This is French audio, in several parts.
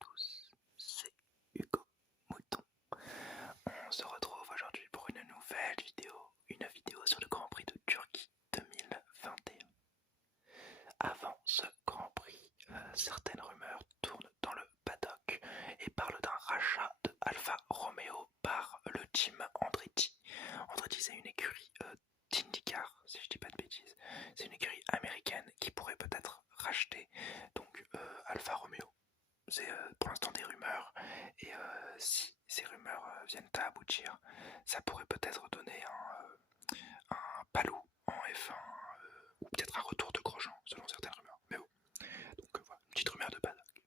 tous, c'est Hugo Mouton. On se retrouve aujourd'hui pour une vidéo sur le Grand Prix de Turquie 2021. Avant ce Grand Prix, certaines rumeurs tournent dans le paddock et parlent d'un rachat de Alfa Romeo par le team Andretti. Andretti, c'est une écurie d'IndyCar, si je dis pas de bêtises. C'est une écurie américaine qui pourrait peut-être racheter donc Alfa Romeo. C'est pour l'instant des rumeurs et si ces rumeurs viennent à aboutir, ça pourrait peut-être donner un Palou en F1 ou peut-être un retour de Grosjean selon certaines rumeurs. Mais bon, donc voilà, une petite rumeur de paddock.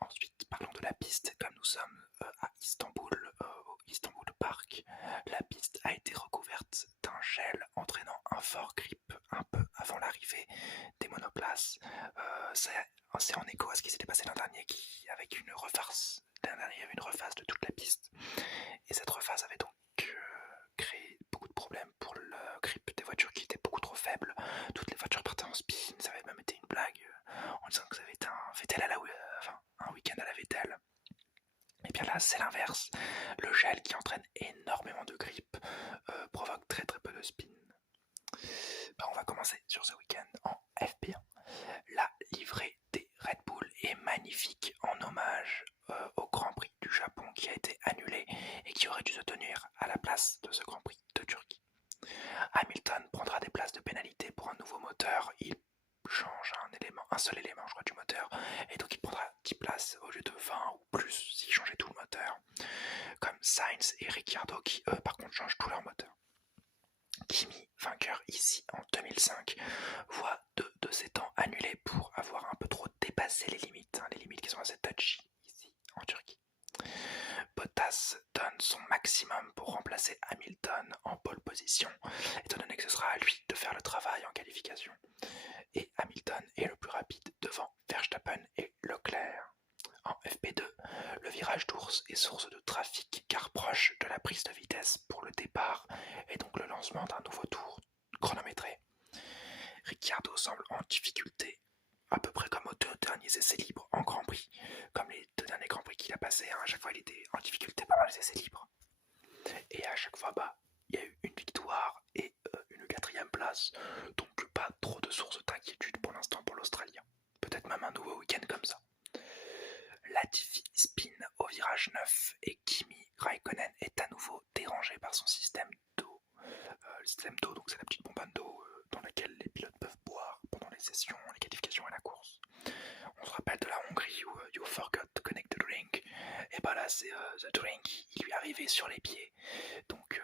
Ensuite, parlons de la piste. Comme nous sommes à Istanbul, au Istanbul Park, la piste a été recouverte d'un gel entraînant un fort grip un peu avant l'arrivée des monoplaces. C'est en écho à ce qui s'était passé l'an dernier avec une reface. L'an dernier, il y avait une reface de toute la piste. Et cette reface avait donc créé beaucoup de problèmes pour le grip des voitures qui étaient beaucoup trop faibles. Toutes les voitures partaient en spin, ça avait même été une blague en disant que ça avait été un Vettel un week-end à la Vettel. Et bien là, c'est l'inverse. Le gel qui entraîne énormément de grip provoque très très peu de spin. On va commencer sur ce week-end en FP1. La livrée des Red Bull est magnifique en hommage au Grand Prix du Japon qui a été annulé et qui aurait dû se tenir à la place de ce Grand Prix de Turquie. Hamilton prendra des places de pénalité pour un nouveau moteur. Il change un seul élément je crois du moteur et donc il prendra 10 places au lieu de 20 ou plus s'il changeait tout le moteur, comme Sainz et Ricciardo qui eux par contre changent tout leur moteur. Kimi, vainqueur ici en 2005, voit deux de ses temps annulés pour avoir un peu trop dépassé les limites qui sont assez touchy ici en Turquie. Bottas donne son maximum pour remplacer Hamilton en pole position, étant donné que ce sera à lui de faire le travail en qualification. Et Hamilton est le plus rapide devant Verstappen et Leclerc. En FP2, le virage d'ours est source de trafic car proche de la prise de vitesse pour le départ et donc le lancement d'un nouveau tour chronométré. Ricciardo semble en difficulté, à peu près comme aux deux derniers essais libres en Grand Prix. Comme les deux derniers Grands Prix qu'il a passés, à chaque fois il était en difficulté pendant les essais libres. Et à chaque fois, il y a eu une victoire et une 4e place, donc pas trop de sources d'inquiétude pour l'instant pour l'Australien. Peut-être même un nouveau week-end comme ça. Latifi spin au virage 9 et Kimi Raikkonen est à nouveau dérangé par son système d'eau. Le système d'eau, donc c'est la petite bonbonne d'eau dans laquelle les pilotes peuvent boire pendant les sessions, les qualifications et la course. On se rappelle de la Hongrie où you forgot to connect the drink. Et bah là c'est the drink, il lui est arrivé sur les pieds. Donc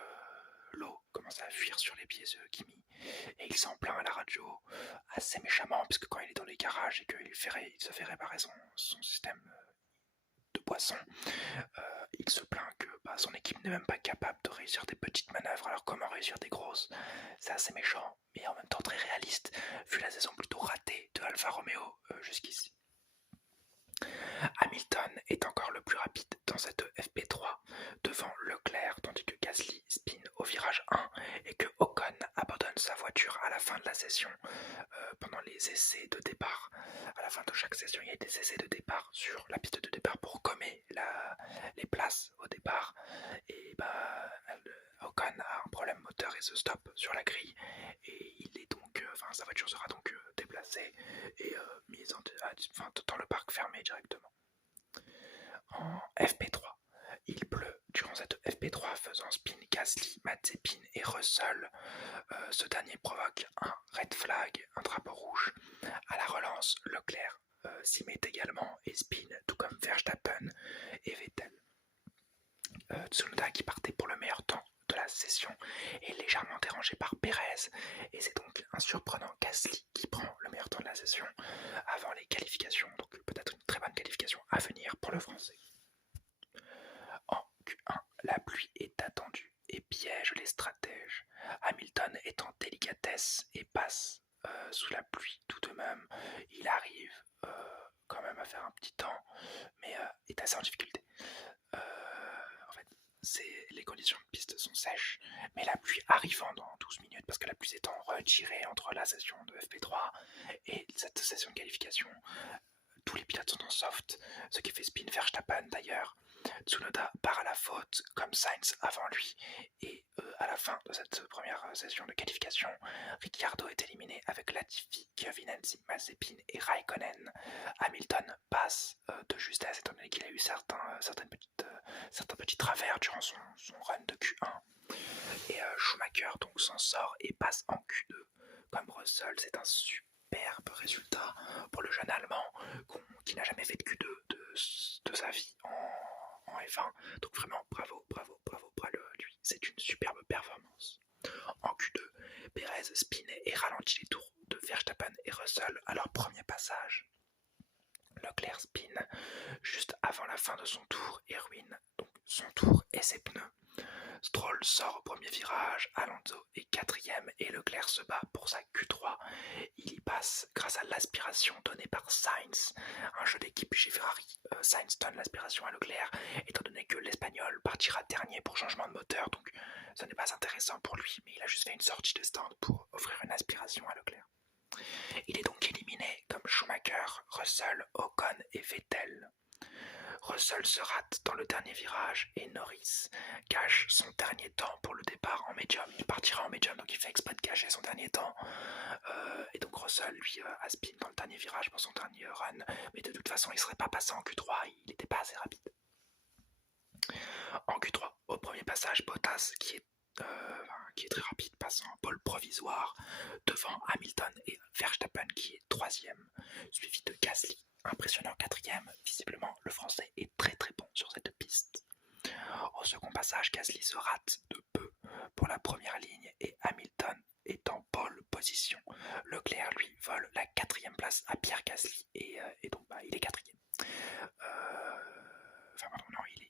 l'eau commence à fuir sur les pieds de Kimi. Et il s'en plaint à la radio assez méchamment, puisque quand il est dans les garages et qu'il se fait réparer son système de boisson, il se plaint que son équipe n'est même pas capable de réussir des petites manœuvres, alors comment réussir des grosses? C'est assez méchant, mais en même temps très réaliste, vu la saison plutôt ratée de Alfa Romeo jusqu'ici. Hamilton est encore le plus rapide dans cette FP3 devant Leclerc, tandis que Gasly spin au virage 1 et que Ocon abandonne sa voiture à la fin de la session pendant les essais de départ. À la fin de chaque session, il y a des essais de départ sur la piste de départ pour gommer les places au départ. Et Ocon a un problème moteur et se stoppe sur la grille et sa voiture sera donc déplacée et mise dans le parc fermé directement. En FP3, il pleut durant cette FP3 faisant spin Gasly, Mazepin et Russell. Ce dernier provoque un red flag, un drapeau rouge. À la relance, Leclerc s'y met également et spin, tout comme Verstappen et Vettel. Tsunoda, qui partait pour le meilleur temps de la session, est légèrement dérangé par Perez et c'est donc un surprenant Gasly qui prend le meilleur temps de la session avant les qualifications, donc peut-être une très bonne qualification à venir pour le français. En Q1, la pluie est attendue et piège les stratèges. Hamilton est en délicatesse et passe sous la pluie tout de même. Il arrive quand même à faire un petit temps, mais est assez en difficulté. Les conditions de piste sont sèches, mais la pluie arrivant dans 12 minutes, parce que la pluie s'étant retirée entre la session de FP3 et cette session de qualification, tous les il a son temps soft, ce qui fait spin Verstappen d'ailleurs. Tsunoda part à la faute comme Sainz avant lui et à la fin de cette première session de qualification, Ricciardo est éliminé avec Latifi, Giovinazzi, Mazepin et Raikkonen. Hamilton passe de justesse étant donné qu'il a eu certains petits travers durant son run de Q1 et Schumacher donc s'en sort et passe en Q2 comme Russell. C'est un superbe résultat pour le jeune Allemand qui n'a jamais fait de Q2 de sa vie en F1. Donc vraiment bravo lui, c'est une superbe performance. En Q2, Perez spin et ralentit les tours de Verstappen et Russell à leur premier passage. Leclerc spin juste avant la fin de son tour et ruine donc son tour et ses pneus. Stroll sort au premier virage, Alonso est quatrième et Leclerc se bat pour sa Q3. Il y passe grâce à l'aspiration donnée par Sainz. Un jeu d'équipe chez Ferrari, Sainz donne l'aspiration à Leclerc, étant donné que l'Espagnol partira dernier pour changement de moteur, donc ce n'est pas intéressant pour lui, mais il a juste fait une sortie de stand pour offrir une aspiration à Leclerc. Il est donc éliminé comme Schumacher, Russell, Ocon et Vettel. Russell se rate dans le dernier virage et Norris cache son dernier temps pour le départ en médium. Il partira en médium, donc il fait exprès de cacher son dernier temps. Et donc Russell, lui, a spin dans le dernier virage pour son dernier run. Mais de toute façon, il ne serait pas passé en Q3, il n'était pas assez rapide. En Q3, au premier passage, Bottas, qui est très rapide, passe en pole provisoire devant Hamilton et Verstappen qui est troisième, suivi de Gasly, impressionnant quatrième. Visiblement, le français est très bon sur cette piste. Au second passage, Gasly se rate de peu pour la première ligne et Hamilton est en pole position. Leclerc, lui, vole la quatrième place à Pierre Gasly et donc il est quatrième.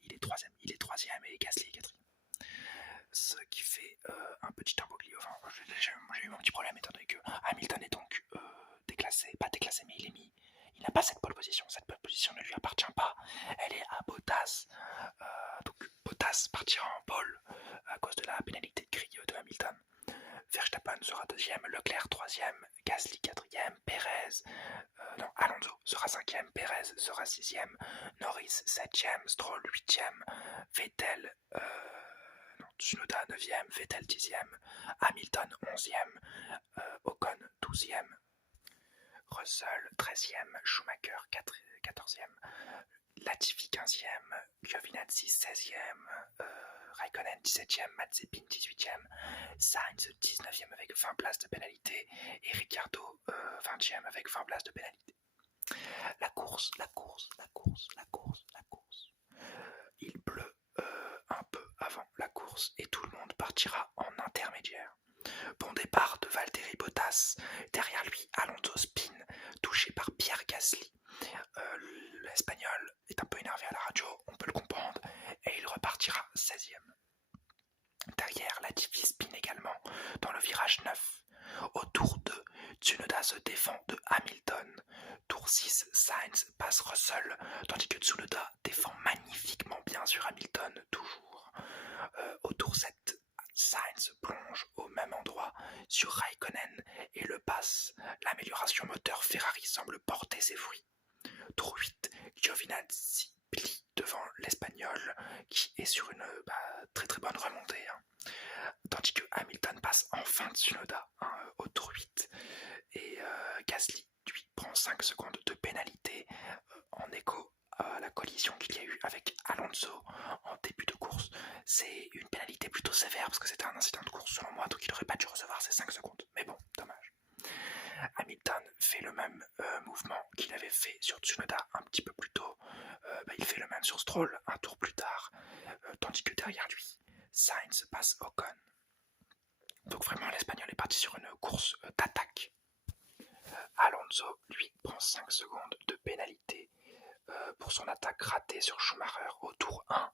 Il est troisième et Gasly est quatrième. Ce qui fait un petit imbroglio. Enfin, j'ai eu un petit problème étant donné que Hamilton est donc pas déclassé, mais il n'a pas cette pole position. Cette pole position ne lui appartient pas. Elle est à Bottas. Donc Bottas partira en pole à cause de la pénalité de grille de Hamilton. Verstappen sera deuxième, Leclerc troisième, Gasly quatrième, Alonso sera cinquième, Perez sera sixième, Norris septième, Stroll huitième, Vettel Tsunoda 9ème, Vettel 10ème, Hamilton 11ème, Ocon 12ème, Russell 13ème, Schumacher 14ème, Latifi 15ème, Giovinazzi 16ème, Raikkonen 17ème, Mazepin 18ème, Sainz 19ème avec 20 places de pénalité et Ricciardo 20ème avec 20 places de pénalité. La course. Il pleut un peu avant la course et tout le monde partira en intermédiaire. Bon départ de Valtteri Bottas, derrière lui Alonso spin, touché par Pierre Gasly. L'Espagnol est un peu énervé à la radio, on peut le comprendre, et il repartira 16ème. Derrière, Latifi spin également dans le virage 9. Au tour 2, Tsunoda se défend de Hamilton. Tour 6, Sainz passe Russell, tandis que Tsunoda défend magnifiquement bien sur Hamilton, toujours. Au tour 7, Sainz plonge au même endroit sur Raikkonen et le passe. L'amélioration moteur Ferrari semble porter ses fruits. Tour 8, Giovinazzi plie devant l'Espagnol qui est sur une très bonne remontée. Tandis que Hamilton passe enfin Tsunoda au tour 8 et Gasly lui prend 5 secondes de pénalité en écho à la collision qu'il y a eu avec Alonso en début de course. C'est une pénalité plutôt sévère parce que c'était un incident de course selon moi, donc il n'aurait pas dû recevoir ces 5 secondes. Mais bon, dommage. Hamilton fait le même mouvement qu'il avait fait sur Tsunoda un petit peu plus tôt. Il fait le même sur Stroll un tour plus tard, tandis que derrière lui, Sainz passe Ocon. Donc vraiment, l'Espagnol est parti sur une course d'attaque. Alonso, lui, prend 5 secondes de pénalité pour son attaque ratée sur Schumacher au tour 1.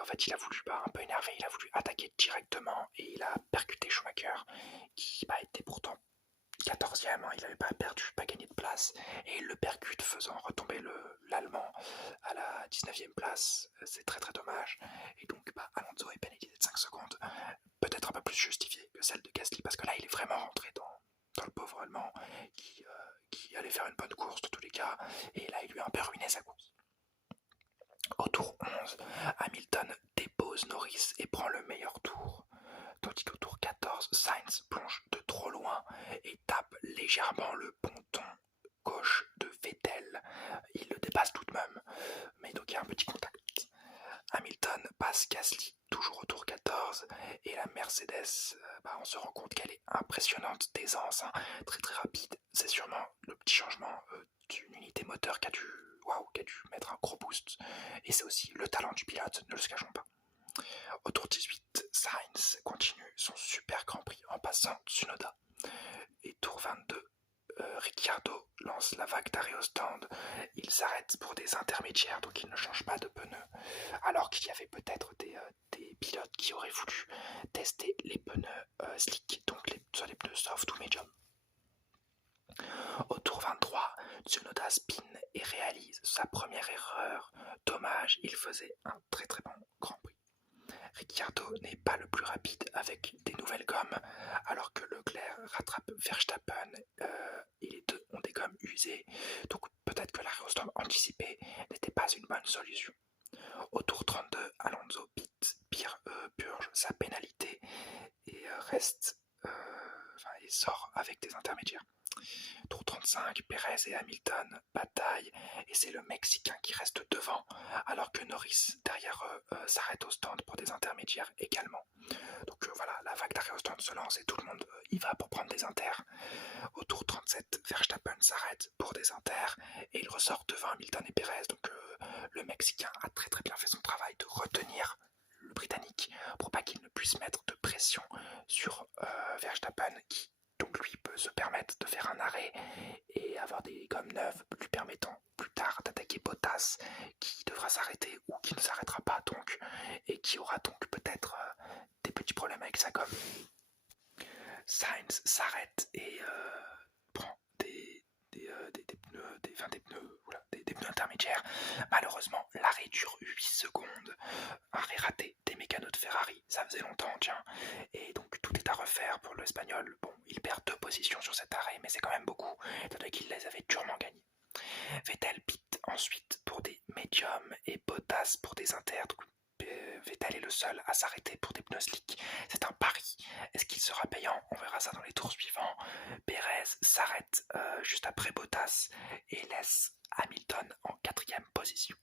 En fait, il a voulu, un peu énervé, il a voulu attaquer directement et il a percuté Schumacher, qui était pourtant 14ème, il n'avait pas gagné de place, et il le percute faisant retomber l'Allemand à la 19ème place. C'est très dommage, et donc Alonso est pénalisé de 5 secondes, peut-être un peu plus justifié que celle de Gasly, parce que là il est vraiment rentré dans le pauvre Allemand qui allait faire une bonne course de tous les cas, et là il lui a un passe tout de même, mais donc il y a un petit contact. Hamilton passe Gasly toujours au tour 14 et la Mercedes, on se rend compte qu'elle est impressionnante d'aisance, hein, très très rapide. C'est sûrement le petit changement d'une unité moteur qui a dû mettre un gros boost, et c'est aussi le talent du pilote, ne le cachons pas. Au tour 18, Sainz continue son super Grand Prix en passant Tsunoda. Et tour 22, Ricciardo lance la vague d'arrêt au stand. Il s'arrête pour des intermédiaires, donc il ne change pas de pneus. Alors qu'il y avait peut-être des pilotes qui auraient voulu tester les pneus slick, donc soit les pneus soft ou medium. Au tour 23, Tsunoda spin et réalise sa première erreur. Dommage, il faisait un très très bon Grand Prix. Ricciardo n'est pas le plus rapide avec des nouvelles gommes, alors que Leclerc rattrape Verstappen et les deux ont des gommes usées, donc peut-être que l'aérostop anticipé n'était pas une bonne solution. Au tour 32, Alonso purge sa pénalité et et sort avec des intermédiaires. Tour 35, Perez et Hamilton bataillent et c'est le Mexicain qui reste devant, alors que Norris derrière eux s'arrête au stand pour des intermédiaires également. Donc voilà, la vague d'arrêt au stand se lance et tout le monde y va pour prendre des inters. Au tour 37, Verstappen s'arrête pour des inters et il ressort devant Hamilton et Perez. Donc le Mexicain a très très bien fait son travail de retenir le Britannique pour pas qu'il ne puisse mettre de pression sur Verstappen, qui donc lui peut se permettre de faire un arrêt et avoir des gommes neuves lui permettant plus tard d'attaquer Bottas, qui devra s'arrêter ou qui ne s'arrêtera pas donc, et qui aura donc peut-être des petits problèmes avec sa gomme. Sainz s'arrête et prend des pneus intermédiaires. Malheureusement, l'arrêt dure 8 secondes. Arrêt raté des mécanos de Ferrari, ça faisait longtemps, tiens. Et donc tout est à refaire pour l'Espagnol. Bon, il perd 2 positions sur cet arrêt, mais c'est quand même beaucoup, étant donné qu'il les avait durement gagnés. Vettel pit ensuite pour des médiums et Bottas pour des inters. Donc, Vettel est le seul à s'arrêter pour des pneus slick. C'est un pari. Est-ce qu'il sera payant? On verra ça dans les tours suivants. Perez s'arrête juste après Bottas et laisse Hamilton en 4e position.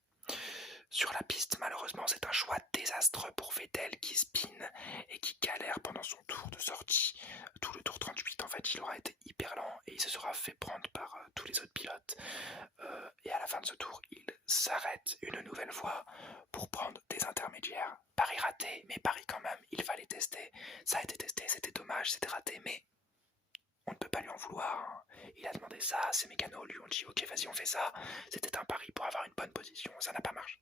Sur la piste, malheureusement, c'est un choix désastreux pour Vettel qui spin et qui galère pendant son tour de sortie. Tout le tour 38, en fait, il aura été hyper lent et il se sera fait prendre par tous les autres pilotes. Et à la fin de ce tour, il s'arrête une nouvelle fois pour prendre des intermédiaires. Pari raté, mais pari quand même, il fallait tester. Ça a été testé, c'était dommage, c'était raté, mais on ne peut pas lui en vouloir. Il a demandé ça, ses mécanos lui ont dit ok, vas-y, on fait ça. C'était un pari pour avoir une bonne position, ça n'a pas marché.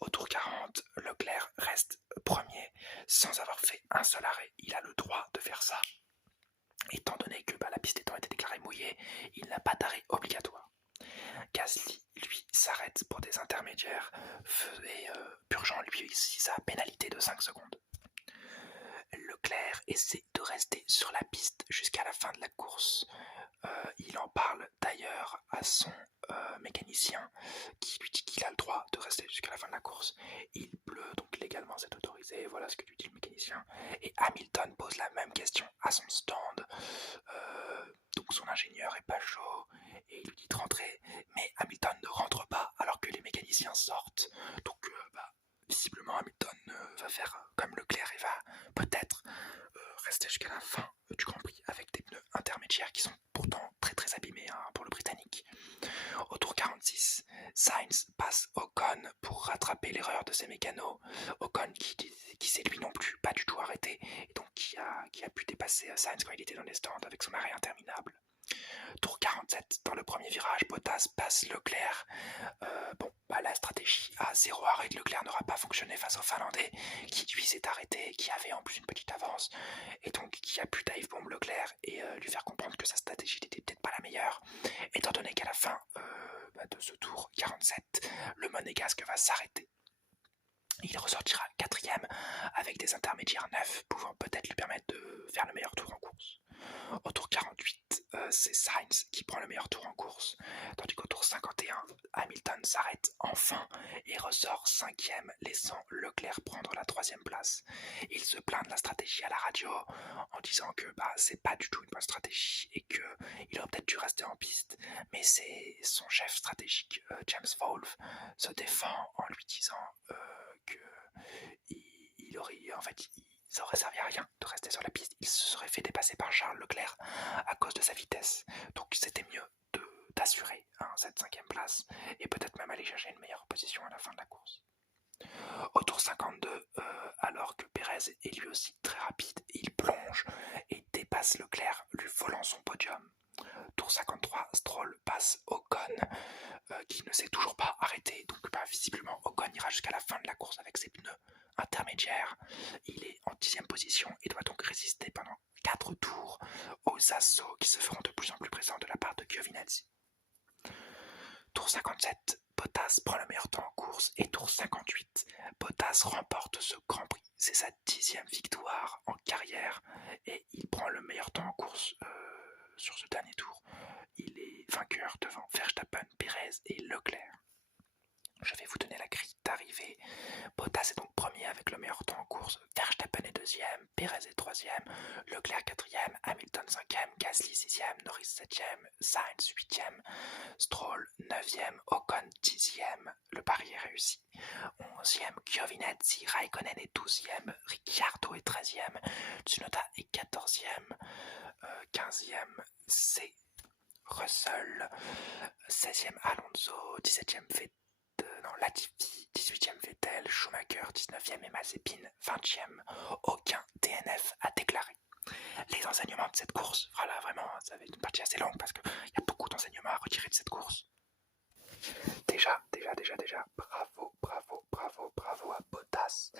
Au tour 40, Leclerc reste premier sans avoir fait un seul arrêt. Il a le droit de faire ça. Étant donné que la piste étant été déclarée mouillée, il n'a pas d'arrêt obligatoire. Gasly, lui, s'arrête pour des intermédiaires, purgeant lui aussi sa pénalité de 5 secondes. Leclerc essaie de rester sur la piste jusqu'à la fin de la course. Il en parle d'ailleurs à son mécanicien qui lui dit qu'il a le droit de rester jusqu'à la fin de la course. Il pleut, donc légalement c'est autorisé, voilà ce que lui dit le mécanicien. Et Hamilton pose la même question à son stand. Donc son ingénieur est pas chaud et il lui dit de rentrer, mais Hamilton ne rentre pas alors que les mécaniciens sortent. Donc visiblement Hamilton va faire comme Leclerc et va peut-être rester jusqu'à la fin du Grand Prix avec des pneus intermédiaires qui sont pourtant très très abîmés pour le Britannique. Au tour 46, Sainz passe Ocon pour rattraper l'erreur de ses mécanos. Ocon qui s'est lui non plus pas du tout arrêté et donc qui a pu dépasser Sainz quand il était dans les stands avec son arrêt interminable. Tour 47, dans le premier virage, Bottas passe Leclerc. La stratégie à 0 arrêt de Leclerc n'aura pas fonctionné face au Finlandais, qui lui s'est arrêté, qui avait en plus une petite avance, et donc qui a pu dive bomb Leclerc et lui faire comprendre que sa stratégie n'était peut-être pas la meilleure, étant donné qu'à la fin de ce tour 47, le Monégasque va s'arrêter. Il ressortira 4ème avec des intermédiaires neufs, pouvant peut-être lui permettre de faire le meilleur tour en course. Au tour 48, c'est Sainz qui prend le meilleur tour en course, tandis qu'au tour 51, Hamilton s'arrête enfin et ressort 5e, laissant Leclerc prendre la 3e place. Il se plaint de la stratégie à la radio en disant que c'est pas du tout une bonne stratégie et qu'il aurait peut-être dû rester en piste, mais c'est son chef stratégique, James Wolfe, se défend en lui disant que ça aurait servi à rien de rester sur la piste. Il se serait fait dépasser par Charles Leclerc à cause de sa vitesse. Donc c'était mieux d'assurer cette 5e place et peut-être même aller chercher une meilleure position à la fin de la course. Au tour 52, alors que Pérez est lui aussi très rapide, il plonge et dépasse Leclerc, lui volant son podium. Tour 53, Stroll passe Ocon, qui ne s'est toujours pas arrêté. Donc visiblement, Ocon ira jusqu'à la fin de la course avec ses pneus intermédiaires. Il est en 10e position et doit donc résister pendant 4 tours aux assauts qui se feront de plus en plus présents de la part de Giovinazzi. Tour 57, Bottas prend le meilleur temps en course et tour 58, Bottas remporte ce Grand Prix. C'est sa 10e victoire en carrière et il prend le meilleur temps en course sur ce dernier tour. Il est vainqueur devant Verstappen, Pérez et Leclerc. Je vais vous donner la grille d'arrivée. Bottas est donc premier avec le meilleur temps en course, Verstappen est 2e, Pérez est 3e, Leclerc 4e, Hamilton 5e, Gasly 6e, Norris 7e, Sainz 8e, Stroll 9e, Ocon 10e, le pari est réussi. 11e, Giovinazzi, Raikkonen est 12e, Ricciardo est 13e, Tsunoda est 14e, 15e, c'est Russell, 16e Alonso, 17e Latifi, 18e Vettel, Schumacher, 19e et Mazepin, 20e. Aucun DNF à déclarer. Les enseignements de cette course, voilà, vraiment, ça va être une partie assez longue parce qu'il y a beaucoup d'enseignements à retirer de cette course. Déjà, bravo à Bottas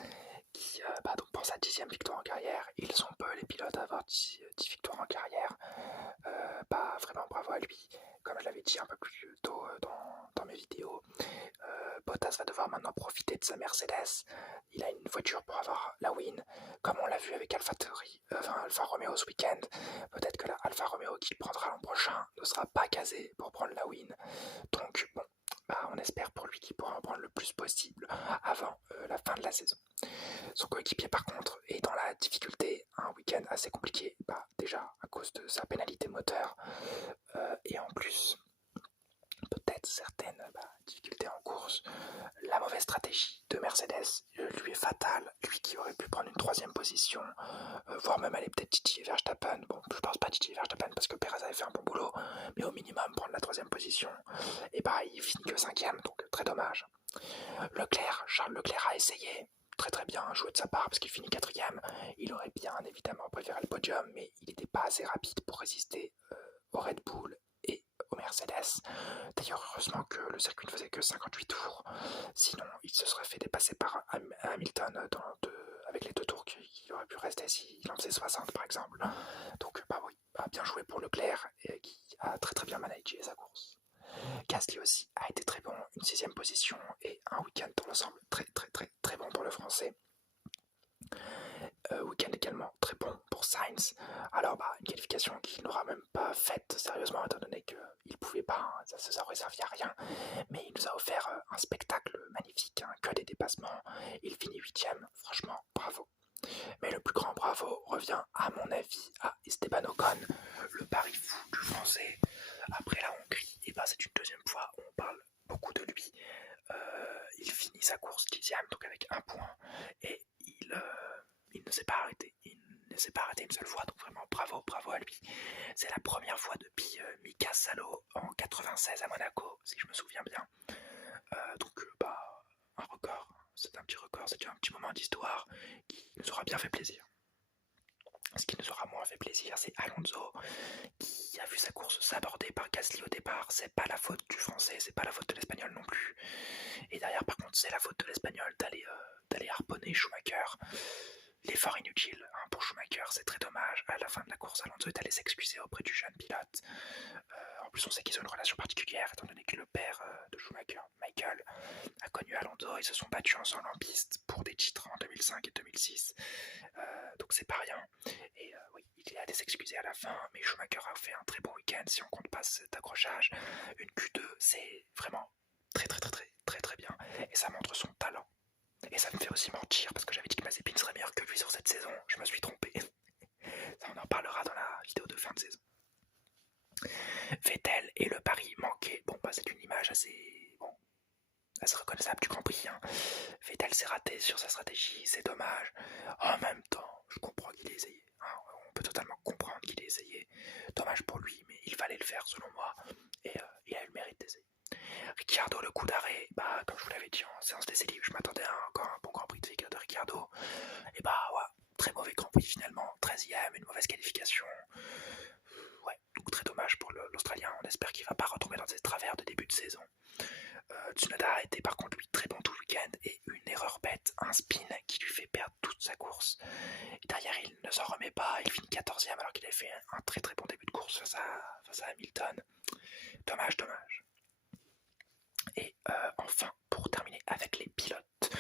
qui, donc pour sa 10e victoire en carrière, ils sont peu les pilotes à avoir 10 victoires en carrière. Vraiment bravo à lui. Comme je l'avais dit un peu plus tôt dans mes vidéos, Bottas va devoir maintenant profiter de sa Mercedes. Il a une voiture pour avoir la win, comme on l'a vu avec Alfa Romeo ce week-end. Peut-être que la Alfa Romeo qu'il prendra l'an prochain ne sera pas casée pour prendre la win. Donc bon, on espère pour lui qu'il pourra en prendre le plus possible avant la fin de la saison. Son coéquipier par contre est dans la difficulté, un week-end assez compliqué, déjà à cause de sa pénalité moteur et en plus peut-être certaines difficultés en course. La mauvaise stratégie de Mercedes lui est fatale, lui qui aurait pu prendre une 3e position, voire même aller peut-être titiller Verstappen. Bon, je pense pas titiller Verstappen parce que Perez avait fait un bon boulot, mais au minimum prendre la 3e position. Et il finit que 5e, donc très dommage. Charles Leclerc a essayé, très bien joué de sa part parce qu'il finit 4e. Il aurait bien évidemment préféré le podium, mais il n'était pas assez rapide pour résister au Red Bull et au Mercedes. D'ailleurs, heureusement que le circuit ne faisait que 58 tours, sinon il se serait fait dépasser par Hamilton avec les 2 tours qu'il aurait pu rester s'il en faisait 60 par exemple. Donc oui, bien joué pour Leclerc qui a très bien managé sa course. Gasly aussi a été très bon, une 6e position et un week-end dans l'ensemble très bon pour le français. Week-end également très bon pour Sainz. Alors une qualification qu'il n'aura même pas faite sérieusement étant donné qu'il pouvait pas, ça aurait servi à rien. Mais il nous a offert un spectacle magnifique, que des dépassements. Il finit 8e, franchement bravo. Mais le plus grand bravo revient à mon avis à Esteban Ocon, le pari fou du français. Après la Hongrie, c'est une 2e fois où on parle beaucoup de lui. Il finit sa course 10e, donc avec 1 point, et il ne s'est pas arrêté. Il ne s'est pas arrêté une seule fois, donc vraiment bravo à lui. C'est la première fois depuis Mika Salo en 96 à Monaco, si je me souviens bien. Un record, c'est un petit record, c'est un petit moment d'histoire qui nous aura bien fait plaisir. Ce qui nous aura moins fait plaisir, c'est Alonso qui a vu sa course s'aborder par Gasly au départ. C'est pas la faute du français, c'est pas la faute de l'espagnol non plus. Et derrière, par contre, c'est la faute de l'espagnol d'aller harponner Schumacher. L'effort inutile pour Schumacher, c'est très dommage. À la fin de la course, Alonso est allé s'excuser auprès du jeune pilote. En plus, on sait qu'ils ont une relation particulière, étant donné que le père frère de Schumacher, Michael, a connu Alonso. Ils se sont battus ensemble en piste pour des titres en 2005 et 2006. Donc c'est pas rien. Et oui, il a des excusés à la fin, mais Schumacher a fait un très bon week-end si on compte pas cet accrochage. Une Q2, c'est vraiment très bien. Et ça montre son talent. Et ça me fait aussi mentir parce que j'avais dit que Mazepin serait meilleur que lui sur cette saison. Je me suis trompé. Ça, on en parlera dans la vidéo de fin de saison. Vettel et le pari manqué. Bon, bah c'est une image assez reconnaissable du Grand Prix. Hein. Vettel s'est raté sur sa stratégie, c'est dommage. En même temps, je comprends qu'il ait essayé. Hein. On peut totalement comprendre qu'il ait essayé. Dommage pour lui, mais il fallait le faire selon moi. Et il a eu le mérite d'essayer. Ricciardo, le coup d'arrêt, bah comme je vous l'avais dit en séance d'essai libre, je m'attendais à encore un bon Grand Prix de Ricciardo. Et bah ouais, très mauvais Grand Prix finalement, 13ème, une mauvaise qualification. Ouais, donc très dommage pour l'Australien, on espère qu'il va pas retomber dans ses travers de début de saison. Tsunoda a été par contre lui très bon tout le week-end et une erreur bête, un spin qui lui fait perdre toute sa course. Et derrière il ne s'en remet pas, il finit 14ème alors qu'il avait fait un très bon début de course face à Hamilton. Dommage. Et enfin, pour terminer avec les pilotes,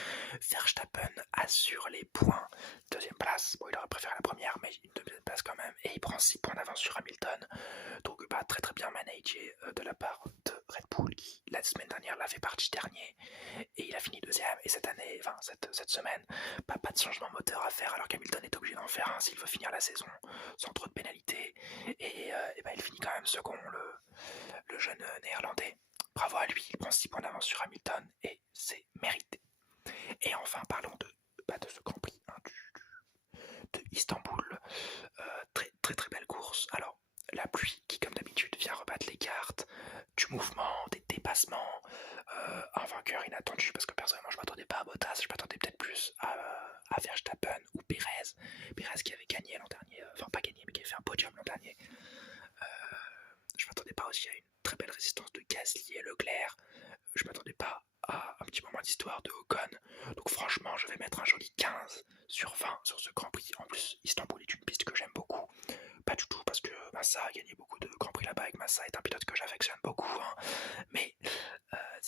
Verstappen assure les points. Deuxième place, bon il aurait préféré la première, mais une deuxième place quand même. Et il prend 6 points d'avance sur Hamilton. Donc bah, très bien managé de la part de Red Bull qui la semaine dernière l'avait parti dernier. Et il a fini deuxième. Et cette année, enfin cette semaine, pas de changement moteur à faire alors qu'Hamilton est obligé d'en faire un s'il veut finir la saison sans trop de pénalités. Et bah, il finit quand même second, le jeune néerlandais. Bravo à lui, il prend 6 points d'avance sur Hamilton et c'est mérité. Et enfin, parlons de ce Grand Prix hein, de Istanbul. Très belle course. Alors, la pluie qui, comme d'habitude, vient rebattre les cartes, du mouvement, des dépassements, un vainqueur inattendu parce que personnellement, je m'attendais pas à Bottas, je m'attendais peut-être plus à Verstappen ou Pérez. Pérez qui avait gagné l'an dernier, enfin pas gagné, mais qui avait fait un podium l'an dernier. Je m'attendais pas aussi à une très belle résistance de Gasly et Leclerc. Je m'attendais pas à un petit moment d'histoire de Ocon. Donc franchement, je vais mettre un joli 15 sur 20 sur ce Grand Prix. En plus, Istanbul est une piste que j'aime beaucoup. Pas du tout parce que Massa a gagné beaucoup de Grand Prix là-bas et que Massa est un pilote que j'affectionne beaucoup. Hein. Mais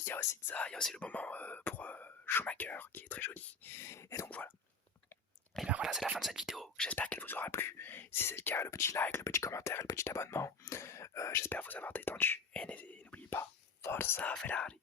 il y a aussi de ça, il y a aussi le moment pour Schumacher qui est très joli. Et donc voilà. Et bien voilà, c'est la fin de cette vidéo. J'espère qu'elle vous aura plu. Si c'est le cas, le petit like, le petit commentaire et le petit abonnement. J'espère vous avoir détendu. Et n'oubliez pas, Forza Ferrari.